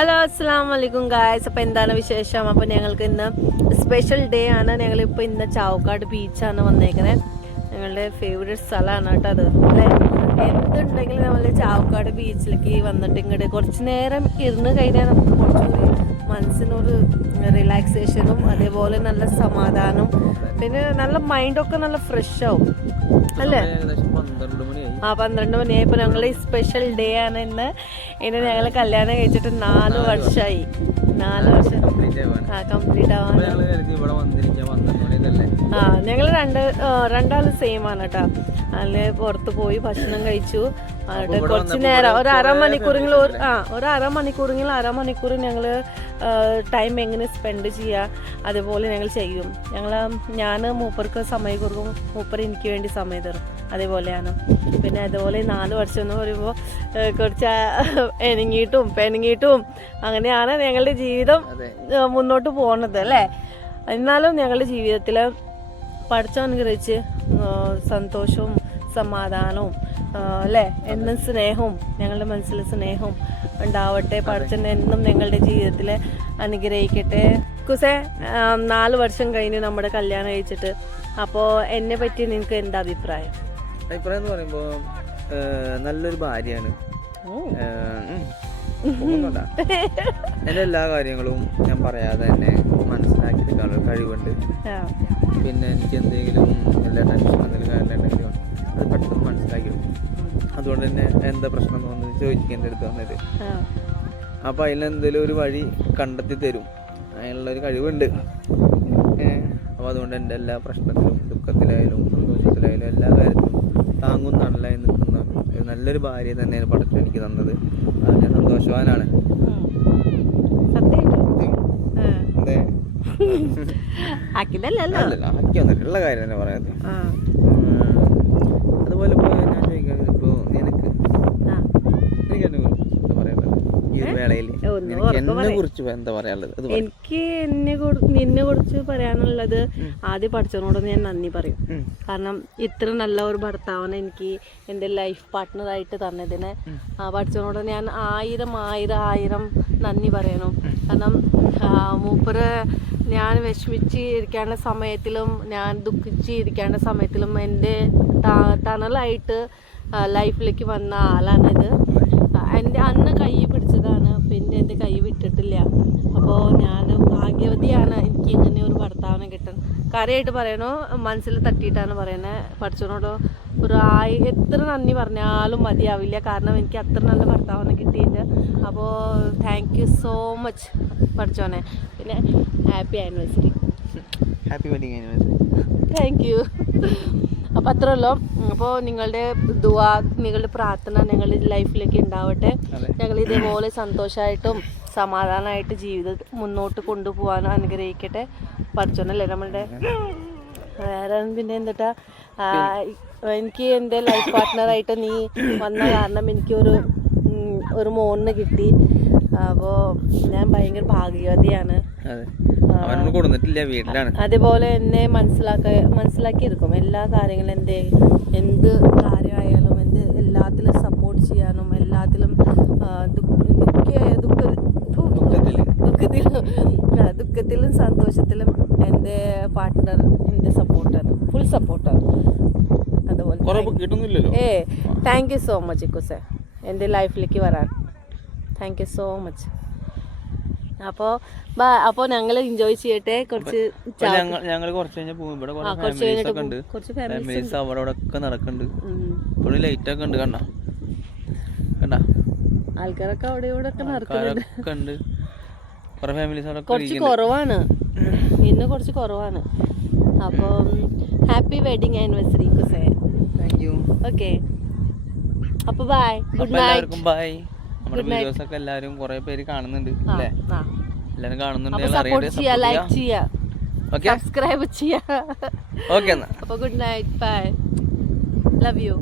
Hello അസ്സലാമലൈക്കും guys. അപ്പോൾ എന്താണ് വിശേഷം? അപ്പോൾ ഞങ്ങൾക്ക് ഇന്ന് സ്പെഷ്യൽ ഡേ ആണ്. ഞങ്ങളിപ്പോൾ ഇന്ന് ചാവക്കാട് ബീച്ചാണ് വന്നേക്കുന്നത്. ഞങ്ങളുടെ ഫേവറേറ്റ് സ്ഥലമാണ് കേട്ടോ അത്. അല്ലേ, എന്തുണ്ടെങ്കിലും നമ്മൾ ചാവക്കാട് ബീച്ചിലേക്ക് വന്നിട്ട് ഇങ്ങോട്ട് കുറച്ച് നേരം ഇരുന്ന് കഴിഞ്ഞാൽ നമുക്ക് കുറച്ചുകൂടി മനസ്സിനൊരു റിലാക്സേഷനും അതേപോലെ നല്ല സമാധാനവും പിന്നെ നല്ല മൈൻഡൊക്കെ നല്ല ഫ്രഷ് ആവും അല്ലേ. 12 മണിയായി. ഇപ്പോൾ ഞങ്ങൾ ഈ സ്പെഷ്യൽ ഡേ ആണ് ഇന്ന്. ഞങ്ങൾ കല്യാണം കഴിച്ചിട്ട് 4 വർഷമായി. 4 വർഷം കംപ്ലീറ്റ് ആവാൻ. ഞങ്ങൾ രണ്ടാളും സെയിം ആണ് കേട്ടോ. അതില് പുറത്ത് പോയി ഭക്ഷണം കഴിച്ചു. കുറച്ച് നേരം ഒരു അരമണിക്കൂർ ഞങ്ങൾ ടൈം എങ്ങനെ സ്പെൻഡ് ചെയ്യുക അതുപോലെ ഞങ്ങൾ ചെയ്യും. ഞാൻ മൂപ്പർക്ക് സമയം കൊടുക്കും, മൂപ്പർ എനിക്ക് വേണ്ടി സമയം തരും. അതേപോലെയാണ്. പിന്നെ അതുപോലെ 4 വർഷം എന്ന് പറയുമ്പോൾ കുറച്ച് പെണങ്ങിയിട്ടും അങ്ങനെയാണ് ഞങ്ങളുടെ ജീവിതം മുന്നോട്ട് പോകുന്നത് അല്ലേ. എന്നാലും ഞങ്ങളുടെ ജീവിതത്തിൽ പഠിച്ചനുഗ്രഹിച്ച് സന്തോഷവും സമാധാനവും അല്ലേ, എന്നും സ്നേഹവും ഞങ്ങളുടെ മനസ്സിൽ സ്നേഹവും ഉണ്ടാവട്ടെ. പഠിച്ചൻ എന്നും ഞങ്ങളുടെ ജീവിതത്തിൽ അനുഗ്രഹിക്കട്ടെ. കുസേ 4 വർഷം കഴിഞ്ഞ് നമ്മുടെ കല്യാണം കഴിച്ചിട്ട്. അപ്പോൾ എന്നെ പറ്റി നിനക്ക് എന്താ അഭിപ്രായം? അഭിപ്രായം എന്ന് പറയുമ്പോൾ നല്ലൊരു ഭാര്യയാണ്. എൻ്റെ എല്ലാ കാര്യങ്ങളും ഞാൻ പറയാതെ തന്നെ മനസ്സിലാക്കിയെടുക്കാനുള്ള കഴിവുണ്ട്. പിന്നെ എനിക്ക് എന്തെങ്കിലും എല്ലാ ടെൻഷൻ എന്തെങ്കിലും കാര്യമുണ്ടെങ്കിലും അത് പെട്ടെന്ന് മനസ്സിലാക്കിയെടുക്കും. അതുകൊണ്ട് തന്നെ എന്താ പ്രശ്നം എന്ന് വന്ന് ചോദിക്കുക എൻ്റെ അടുത്ത് വന്നിട്ട്. അപ്പോൾ അതിലെന്തെങ്കിലും ഒരു വഴി കണ്ടെത്തി തരും. അതിനുള്ളൊരു കഴിവുണ്ട്. അപ്പോൾ അതുകൊണ്ട് എൻ്റെ എല്ലാ പ്രശ്നത്തിലും ദുഃഖത്തിലായാലും സന്തോഷത്തിലായാലും എല്ലാ കാര്യത്തിലും താങ്ങും തണലായി നിൽക്കുന്ന ഒരു നല്ലൊരു ഭാര്യ തന്നെയാണ് പഠിച്ചു എനിക്ക് തന്നത്. അത് ഞാൻ സന്തോഷവാനാണ്. ആക്കിയൊന്നുമില്ല, ഉള്ള കാര്യം തന്നെ പറയുന്നത്. അതുപോലെ ഇപ്പോൾ ഞാൻ ചോദിക്കുന്നത്, ഇപ്പോൾ നിനക്ക് എന്താ പറയുന്നത് ഈ ഒരു വേളയിൽ എന്നെ കുറിച്ച് എന്താ പറയാനുള്ളത്? എനിക്ക് നിന്നെ കുറിച്ച് പറയാനുള്ളത്, ആദ്യം പഠിച്ചതിനോട് ഞാൻ നന്ദി പറയും. കാരണം ഇത്ര നല്ല ഒരു ഭർത്താവിനെ എനിക്ക് എൻ്റെ ലൈഫ് പാർട്ട്ണറായിട്ട് തന്നതിന് പഠിച്ചതിനോട് ഞാൻ ആയിരം നന്ദി പറയണം. കാരണം മൂപ്പര് ഞാൻ വിഷമിച്ച് ഇരിക്കേണ്ട സമയത്തിലും ഞാൻ ദുഃഖിച്ച് ഇരിക്കേണ്ട സമയത്തിലും എൻ്റെ ടണലായിട്ട് ലൈഫിലേക്ക് വന്ന ആളാണിത്. എൻ്റെ അന്ന് കൈ പിടിച്ചതാണ്, പിന്നെ എൻ്റെ കൈ വിട്ടിട്ടില്ല. അപ്പോൾ ഞാൻ ഭാഗ്യവതിയാണ് എനിക്ക് ഇങ്ങനെ ഒരു ഭർത്താവിനെ കിട്ടാൻ. കാര്യമായിട്ട് പറയണോ, മനസ്സിൽ തട്ടിയിട്ടാണ് പറയണത്. പഠിച്ചതിനോട് എത്ര നന്ദി പറഞ്ഞാലും മതിയാവില്ല. കാരണം എനിക്ക് അത്ര നല്ല ഭർത്താവിനെ കിട്ടിയിട്ട്. അപ്പോൾ താങ്ക് യു സോ മച്ച് പഠിച്ചോനെ. പിന്നെ happy anniversary. Happy wedding anniversary. Thank you. അപ്പോൾ അത്രയല്ലോ. അപ്പോൾ നിങ്ങളുടെ ദുആ, നിങ്ങളുടെ പ്രാർത്ഥന ഞങ്ങളുടെ ലൈഫിലേക്ക് ഉണ്ടാവട്ടെ. ഞങ്ങൾ ഇതേപോലെ സന്തോഷമായിട്ടും സമാധാനമായിട്ട് ജീവിതം മുന്നോട്ട് കൊണ്ടുപോകാൻ അനുഗ്രഹിക്കട്ടെ പഠിച്ചോന്നല്ലേ നമ്മളുടെ. വേറെ പിന്നെ എന്താ, എനിക്ക് എൻ്റെ ലൈഫ് പാർട്ട്ണറായിട്ട് നീ വന്ന കാരണം എനിക്കൊരു മോണിന് കിട്ടി. അപ്പോൾ ഞാൻ ഭയങ്കര ഭാഗ്യവതിയാണ്. അതേപോലെ എന്നെ മനസ്സിലാക്കിയെടുക്കും എല്ലാ കാര്യങ്ങളും. എന്ത് കാര്യമായാലും എല്ലാത്തിലും സപ്പോർട്ട് ചെയ്യാനും എല്ലാത്തിലും ദുഃഖത്തിലും സന്തോഷത്തിലും എൻ്റെ പാർട്ട്ണർ എൻ്റെ സപ്പോർട്ടാണ്, ഫുൾ സപ്പോർട്ടാണ്. അതുപോലെ താങ്ക് യു സോ മച്ച് ഇക്കുസെ എൻ്റെ ലൈഫിലേക്ക് വരാൻ. Thank you so much. അപ്പോൾ ഞങ്ങൾ എൻജോയ് ചെയ്യട്ടെ. കുറച്ച് ആൾക്കാരൊക്കെ അവിടെ ഇവിടെ ഒക്കെ നടക്കുന്നുണ്ട്. കുറച്ച് കുറവാണ് ഇന്ന്, കുറച്ച് കുറവാണ്. അപ്പോൾ ഹാപ്പി വെഡിങ് ആനിവേഴ്സറി കുസേ. ഓക്കെ, അപ്പോൾ ബൈ, ഗുഡ് നൈറ്റ്. ബൈ. നമ്മുടെ വീഡിയോസ് ഒക്കെ എല്ലാവരും കുറെ പേര് കാണുന്നുണ്ട് അല്ലേ? എല്ലാവരും കാണുന്നുണ്ട്. സപ്പോർട്ട് ചെയ്യുക, ലൈക്ക് ചെയ്യുക, സബ്സ്ക്രൈബ് ചെയ്യുക. ഓക്കെ, അപ്പോൾ good night, bye, love U.